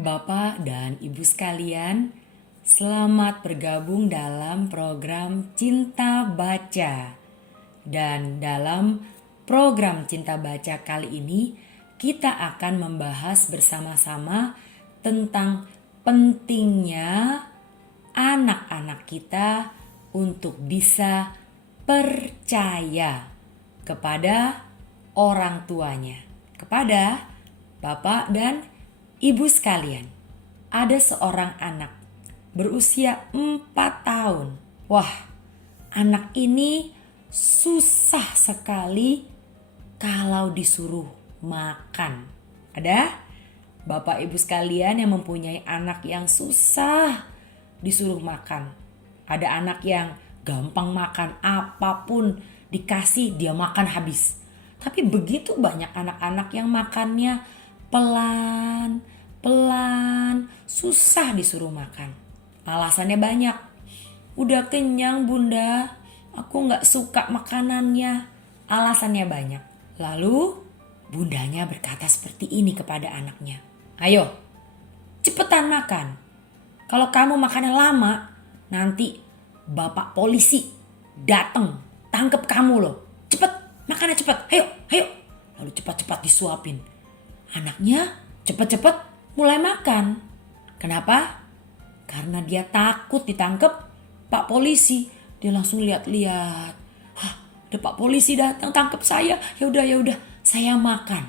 Bapak dan Ibu sekalian, selamat bergabung dalam program Cinta Baca. Dan dalam program Cinta Baca kali ini, kita akan membahas bersama-sama tentang pentingnya anak-anak kita untuk bisa percaya kepada orang tuanya, kepada Bapak dan Ibu sekalian. Ada seorang anak berusia 4 tahun. Wah, anak ini susah sekali kalau disuruh makan. Ada Bapak Ibu sekalian yang mempunyai anak yang susah disuruh makan. Ada anak yang gampang makan, apapun dikasih dia makan habis. Tapi begitu banyak anak-anak yang makannya pelan, susah disuruh makan. Alasannya banyak. Udah kenyang bunda, aku gak suka makanannya. Alasannya banyak. Lalu bundanya berkata seperti ini kepada anaknya. Ayo, cepetan makan. Kalau kamu makannya lama, nanti bapak polisi datang tangkep kamu loh. Cepet, makannya cepet. Ayo. Lalu cepat-cepat disuapin. Anaknya cepat-cepat mulai makan. Kenapa? Karena dia takut ditangkep Pak Polisi. Dia langsung lihat-lihat. Ada Pak Polisi datang tangkep saya. Ya udah, saya makan.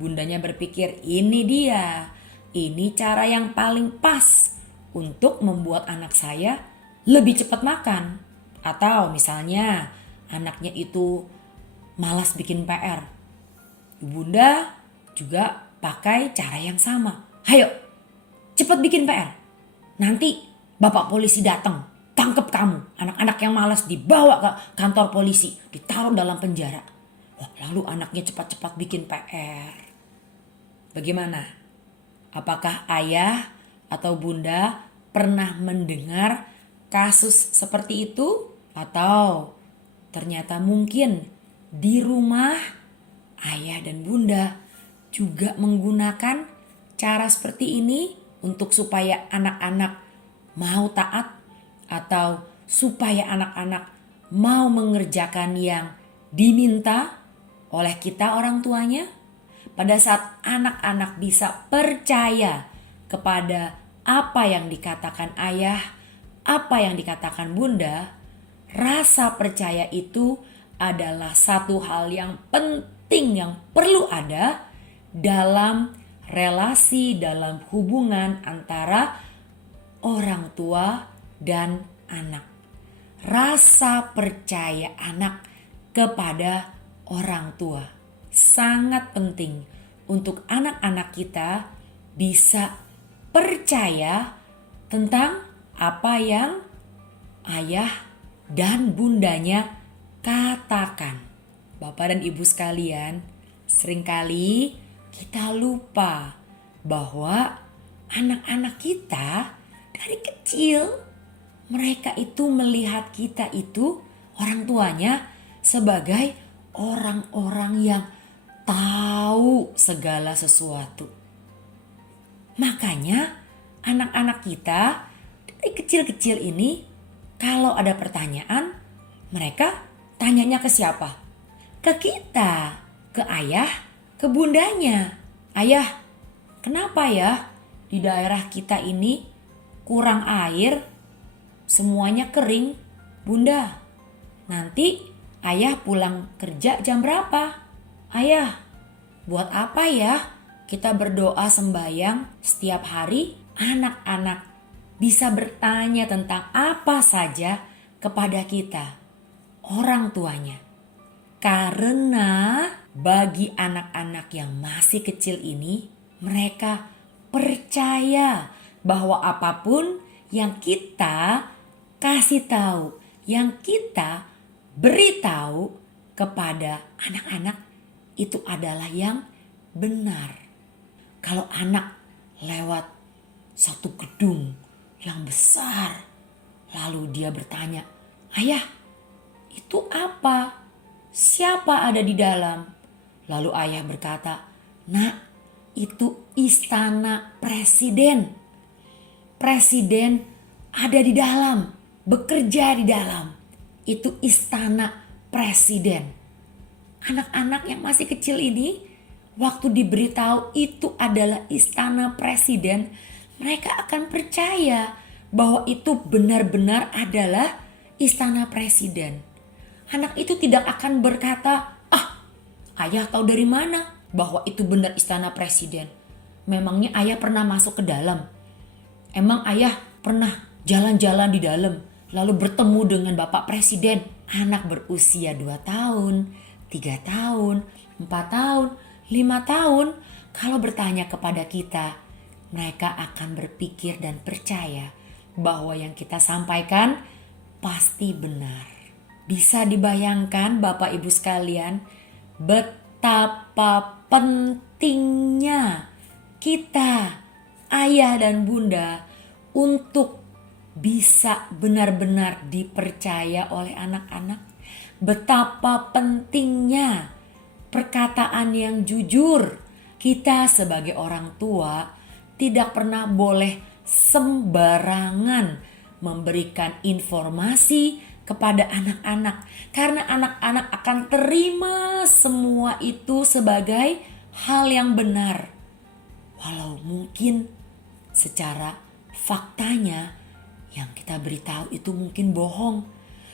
Bundanya berpikir ini dia. Ini cara yang paling pas untuk membuat anak saya lebih cepat makan. Atau misalnya anaknya itu malas bikin PR. Bunda juga pakai cara yang sama. Ayo, cepat bikin PR. Nanti bapak polisi datang, tangkep kamu. Anak-anak yang malas dibawa ke kantor polisi, ditaruh dalam penjara. Lalu anaknya cepat-cepat bikin PR. Bagaimana? Apakah ayah atau bunda pernah mendengar kasus seperti itu? Atau ternyata mungkin di rumah ayah dan bunda juga menggunakan cara seperti ini untuk supaya anak-anak mau taat atau supaya anak-anak mau mengerjakan yang diminta oleh kita orang tuanya. Pada saat anak-anak bisa percaya kepada apa yang dikatakan ayah, apa yang dikatakan bunda, rasa percaya itu adalah satu hal yang penting yang perlu ada dalam relasi, dalam hubungan antara orang tua dan anak. Rasa percaya anak kepada orang tua sangat penting untuk anak-anak kita bisa percaya tentang apa yang ayah dan bundanya katakan. Bapak dan ibu sekalian, seringkali kita lupa bahwa anak-anak kita dari kecil mereka itu melihat kita itu orang tuanya sebagai orang-orang yang tahu segala sesuatu. Makanya anak-anak kita dari kecil-kecil ini kalau ada pertanyaan mereka tanyanya ke siapa? Ke kita, ke ayah, ke bundanya. Ayah, kenapa ya di daerah kita ini kurang air, semuanya kering? Bunda, nanti ayah pulang kerja jam berapa? Ayah, buat apa ya kita berdoa sembahyang setiap hari? Anak-anak bisa bertanya tentang apa saja kepada kita, orang tuanya. Karena bagi anak-anak yang masih kecil ini, mereka percaya bahwa apapun yang kita kasih tahu, yang kita beritahu kepada anak-anak itu adalah yang benar. Kalau anak lewat satu gedung yang besar, lalu dia bertanya, ayah, itu apa? Siapa ada di dalam? Lalu ayah berkata, nak, itu istana presiden. Presiden ada di dalam, bekerja di dalam. Itu istana presiden. Anak-anak yang masih kecil ini, waktu diberitahu itu adalah istana presiden, mereka akan percaya bahwa itu benar-benar adalah istana presiden. Anak itu tidak akan berkata, ayah tahu dari mana bahwa itu benar istana presiden? Memangnya ayah pernah masuk ke dalam? Emang ayah pernah jalan-jalan di dalam lalu bertemu dengan Bapak Presiden? Anak berusia 2 tahun, 3 tahun, 4 tahun, 5 tahun. Kalau bertanya kepada kita, mereka akan berpikir dan percaya bahwa yang kita sampaikan pasti benar. Bisa dibayangkan Bapak Ibu sekalian, betapa pentingnya kita, ayah dan bunda, untuk bisa benar-benar dipercaya oleh anak-anak. Betapa pentingnya perkataan yang jujur. Kita sebagai orang tua tidak pernah boleh sembarangan memberikan informasi kepada anak-anak, karena anak-anak akan terima semua itu sebagai hal yang benar, walau mungkin secara faktanya yang kita beritahu itu mungkin bohong.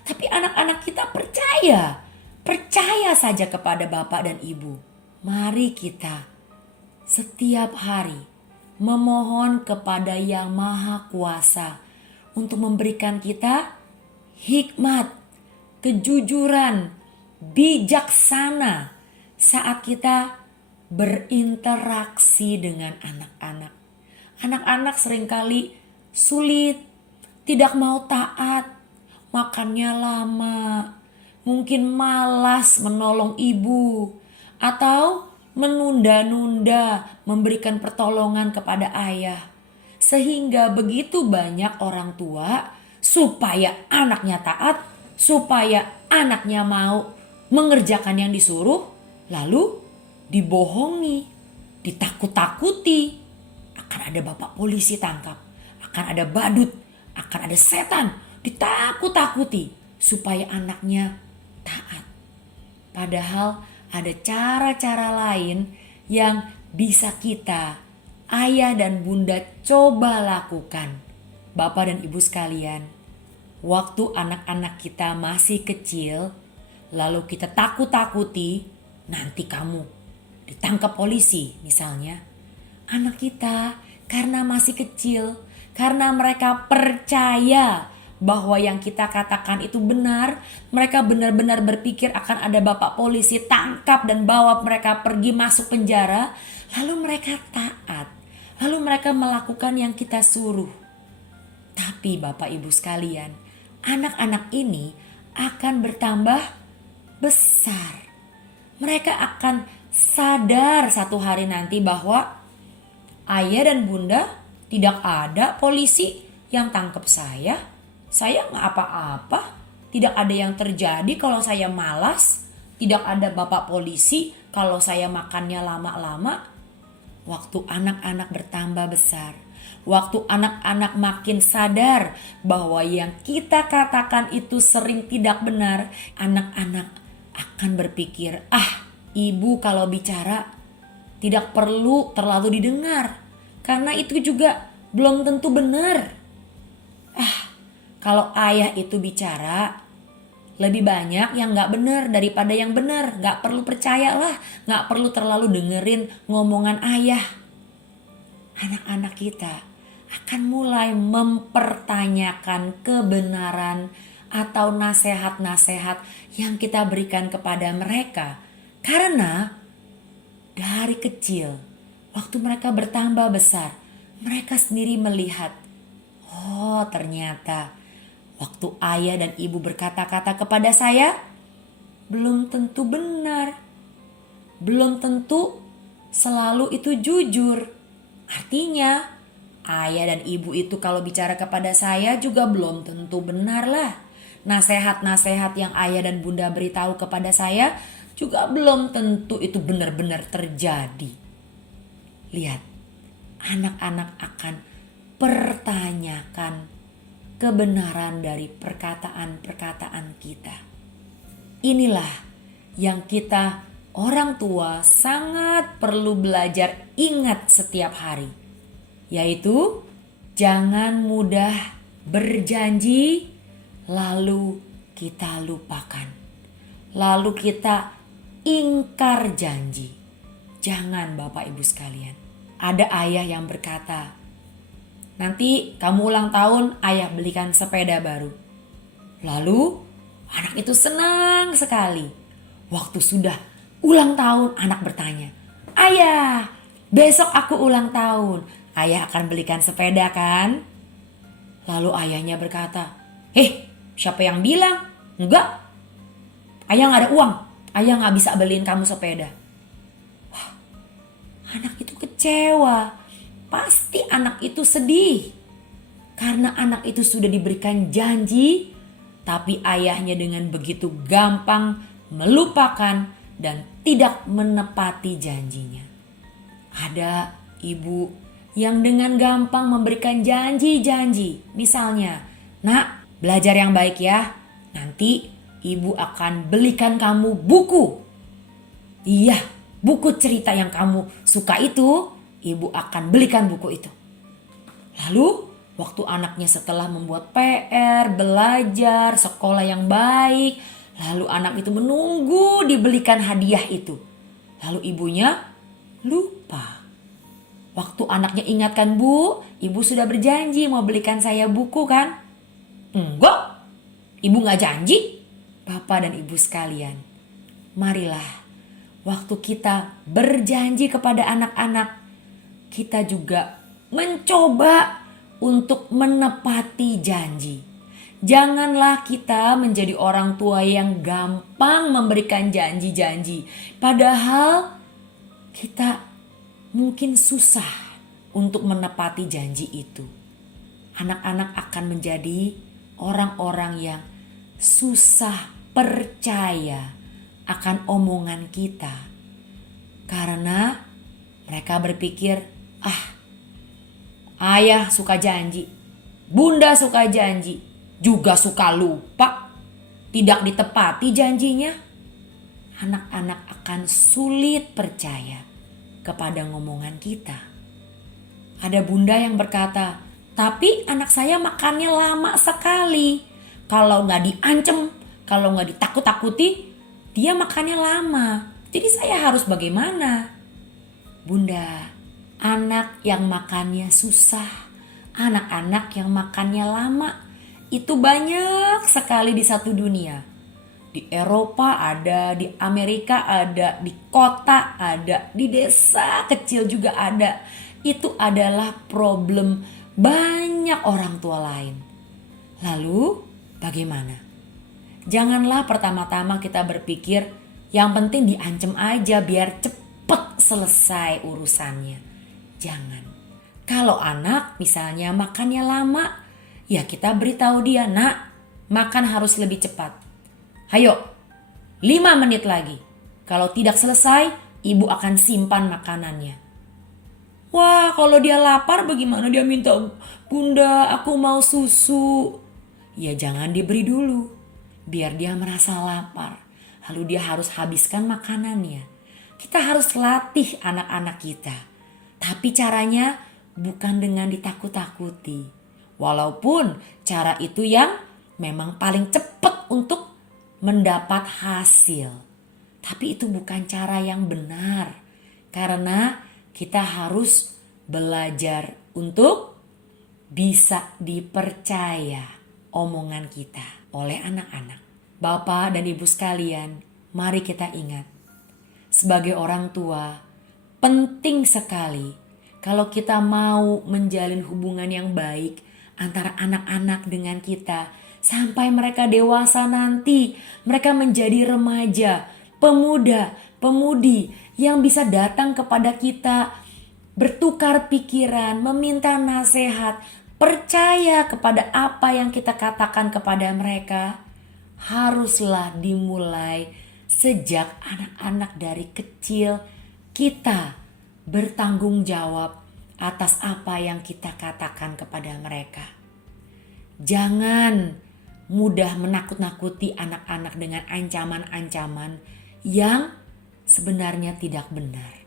Tapi anak-anak kita percaya saja kepada Bapak dan Ibu. Mari kita setiap hari memohon kepada Yang Maha Kuasa untuk memberikan kita hikmat, kejujuran, bijaksana saat kita berinteraksi dengan anak-anak. Anak-anak seringkali sulit, tidak mau taat, makannya lama, mungkin malas menolong ibu, atau menunda-nunda memberikan pertolongan kepada ayah. Sehingga begitu banyak orang tua supaya anaknya taat, supaya anaknya mau mengerjakan yang disuruh, lalu dibohongi, ditakut-takuti. Akan ada bapak polisi tangkap, akan ada badut, akan ada setan, ditakut-takuti supaya anaknya taat. Padahal ada cara-cara lain yang bisa kita, ayah dan bunda, coba lakukan. Bapak dan ibu sekalian, waktu anak-anak kita masih kecil, lalu kita takut-takuti, nanti kamu ditangkap polisi misalnya. Anak kita karena masih kecil, karena mereka percaya bahwa yang kita katakan itu benar, mereka benar-benar berpikir akan ada bapak polisi tangkap dan bawa mereka pergi masuk penjara, lalu mereka taat, lalu mereka melakukan yang kita suruh. Tapi Bapak Ibu sekalian, anak-anak ini akan bertambah besar. Mereka akan sadar satu hari nanti bahwa ayah dan bunda, tidak ada polisi yang tangkap saya. Saya nggak apa-apa. Tidak ada yang terjadi kalau saya malas. Tidak ada bapak polisi kalau saya makannya lama-lama. Waktu anak-anak bertambah besar, waktu anak-anak makin sadar bahwa yang kita katakan itu sering tidak benar, anak-anak akan berpikir, ibu kalau bicara tidak perlu terlalu didengar, karena itu juga belum tentu benar. Kalau ayah itu bicara, lebih banyak yang gak benar daripada yang benar. Gak perlu percayalah, gak perlu terlalu dengerin ngomongan ayah. Anak-anak kita akan mulai mempertanyakan kebenaran atau nasihat-nasihat yang kita berikan kepada mereka. Karena dari kecil, waktu mereka bertambah besar, mereka sendiri melihat, ternyata waktu ayah dan ibu berkata-kata kepada saya, belum tentu benar. Belum tentu selalu itu jujur. Artinya, ayah dan ibu itu kalau bicara kepada saya juga belum tentu benar lah. Nasihat-nasihat yang ayah dan bunda beritahu kepada saya juga belum tentu itu benar-benar terjadi. Lihat, anak-anak akan pertanyakan kebenaran dari perkataan-perkataan kita. Inilah yang kita orang tua sangat perlu belajar ingat setiap hari, yaitu jangan mudah berjanji lalu kita lupakan, lalu kita ingkar janji. Jangan Bapak Ibu sekalian. Ada ayah yang berkata, nanti kamu ulang tahun, ayah belikan sepeda baru. Lalu anak itu senang sekali. Waktu sudah ulang tahun, anak bertanya, ayah, besok aku ulang tahun, ayah akan belikan sepeda kan? Lalu ayahnya berkata, siapa yang bilang? Enggak, ayah gak ada uang, ayah gak bisa beliin kamu sepeda. Wah, anak itu kecewa. Pasti anak itu sedih. Karena anak itu sudah diberikan janji, tapi ayahnya dengan begitu gampang melupakan dan tidak menepati janjinya. Ada ibu yang dengan gampang memberikan janji-janji. Misalnya, nak, belajar yang baik ya. Nanti ibu akan belikan kamu buku. Iya, buku cerita yang kamu suka itu, ibu akan belikan buku itu. Lalu waktu anaknya setelah membuat PR, belajar, sekolah yang baik, lalu anak itu menunggu dibelikan hadiah itu. Lalu ibunya lupa. Waktu anaknya ingatkan, Bu, ibu sudah berjanji mau belikan saya buku kan? Enggak, ibu gak janji. Bapak dan ibu sekalian, marilah waktu kita berjanji kepada anak-anak, kita juga mencoba untuk menepati janji. Janganlah kita menjadi orang tua yang gampang memberikan janji-janji. Padahal kita mungkin susah untuk menepati janji itu. Anak-anak akan menjadi orang-orang yang susah percaya akan omongan kita. Karena mereka berpikir, ayah suka janji, bunda suka janji, juga suka lupa, tidak ditepati janjinya. Anak-anak akan sulit percaya kepada ngomongan kita. Ada bunda yang berkata, tapi anak saya makannya lama sekali. Kalau gak diancem, kalau gak ditakut-takuti, dia makannya lama. Jadi saya harus bagaimana? Bunda, anak yang makannya susah, anak-anak yang makannya lama, itu banyak sekali di satu dunia. Di Eropa ada, di Amerika ada, di kota ada, di desa kecil juga ada. Itu adalah problem banyak orang tua lain. Lalu bagaimana? Janganlah pertama-tama kita berpikir yang penting diancem aja biar cepet selesai urusannya. Jangan. Kalau anak misalnya makannya lama, ya kita beritahu dia, nak, makan harus lebih cepat. Hayo, 5 menit lagi. Kalau tidak selesai, ibu akan simpan makanannya. Wah, kalau dia lapar bagaimana dia minta, bunda aku mau susu. Ya jangan diberi dulu, biar dia merasa lapar. Lalu dia harus habiskan makanannya. Kita harus latih anak-anak kita. Tapi caranya bukan dengan ditakut-takuti. Walaupun cara itu yang memang paling cepat untuk mendapat hasil. Tapi itu bukan cara yang benar. Karena kita harus belajar untuk bisa dipercaya omongan kita oleh anak-anak. Bapak dan Ibu sekalian, mari kita ingat. Sebagai orang tua, penting sekali kalau kita mau menjalin hubungan yang baik antara anak-anak dengan kita. Sampai mereka dewasa nanti, mereka menjadi remaja, pemuda, pemudi yang bisa datang kepada kita, bertukar pikiran, meminta nasihat, percaya kepada apa yang kita katakan kepada mereka. Haruslah dimulai sejak anak-anak dari kecil kita bertanggung jawab atas apa yang kita katakan kepada mereka. Jangan mudah menakut-nakuti anak-anak dengan ancaman-ancaman yang sebenarnya tidak benar.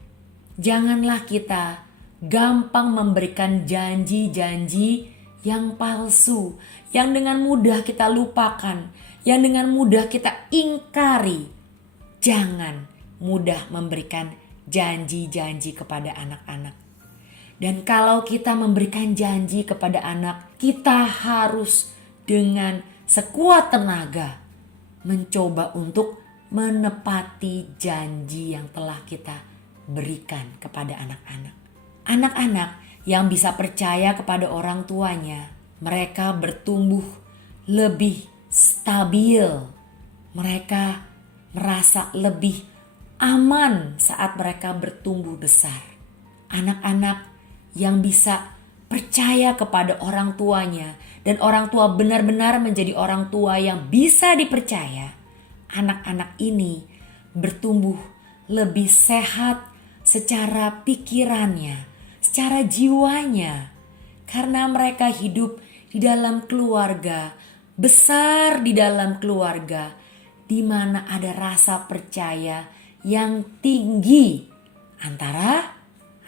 Janganlah kita gampang memberikan janji-janji yang palsu, yang dengan mudah kita lupakan, yang dengan mudah kita ingkari. Jangan mudah memberikan janji-janji kepada anak-anak. Dan kalau kita memberikan janji kepada anak, kita harus dengan sekuat tenaga mencoba untuk menepati janji yang telah kita berikan kepada anak-anak. Anak-anak yang bisa percaya kepada orang tuanya, mereka bertumbuh lebih stabil. Mereka merasa lebih aman saat mereka bertumbuh besar. Anak-anak yang bisa percaya kepada orang tuanya dan orang tua benar-benar menjadi orang tua yang bisa dipercaya. Anak-anak ini bertumbuh lebih sehat secara pikirannya, secara jiwanya, karena mereka hidup di dalam keluarga, besar di dalam keluarga, di mana ada rasa percaya yang tinggi antara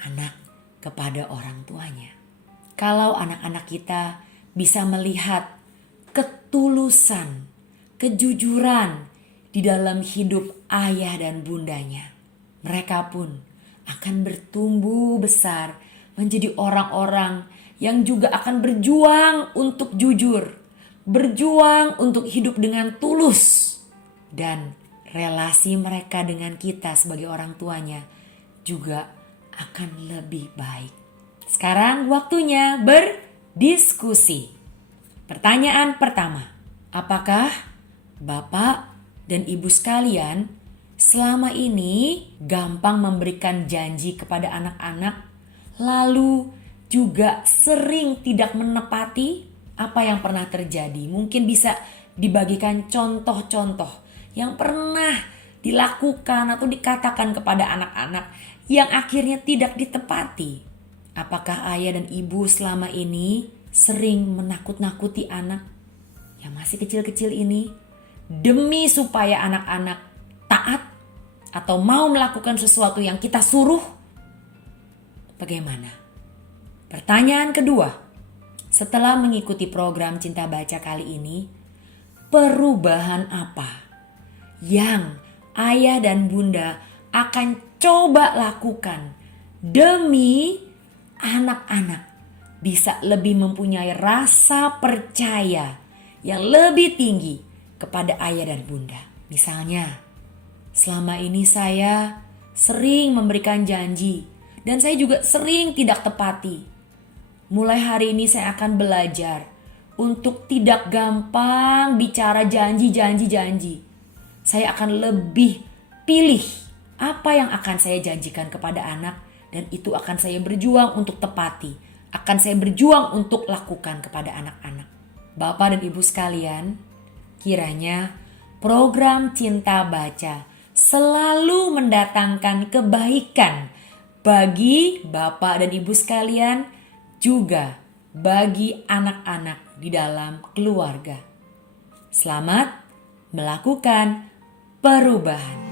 anak kepada orang tuanya. Kalau anak-anak kita bisa melihat ketulusan, kejujuran di dalam hidup ayah dan bundanya, mereka pun akan bertumbuh besar menjadi orang-orang yang juga akan berjuang untuk jujur, berjuang untuk hidup dengan tulus, dan relasi mereka dengan kita sebagai orang tuanya juga akan lebih baik. Sekarang waktunya berdiskusi. Pertanyaan pertama, apakah Bapak dan Ibu sekalian selama ini gampang memberikan janji kepada anak-anak, lalu juga sering tidak menepati? Apa yang pernah terjadi? Mungkin bisa dibagikan contoh-contoh yang pernah dilakukan atau dikatakan kepada anak-anak yang akhirnya tidak ditepati. Apakah ayah dan ibu selama ini sering menakut-nakuti anak yang masih kecil-kecil ini demi supaya anak-anak taat atau mau melakukan sesuatu yang kita suruh? Bagaimana? Pertanyaan kedua, setelah mengikuti program Cinta Baca kali ini, perubahan apa yang ayah dan bunda akan coba lakukan demi anak-anak bisa lebih mempunyai rasa percaya yang lebih tinggi kepada ayah dan bunda? Misalnya, selama ini saya sering memberikan janji dan saya juga sering tidak tepati. Mulai hari ini saya akan belajar untuk tidak gampang bicara janji. Saya akan lebih pilih apa yang akan saya janjikan kepada anak, dan itu akan saya berjuang untuk tepati. Akan saya berjuang untuk lakukan kepada anak-anak. Bapak dan Ibu sekalian, kiranya program Cinta Baca selalu mendatangkan kebaikan bagi Bapak dan Ibu sekalian, juga bagi anak-anak di dalam keluarga. Selamat melakukan perubahan.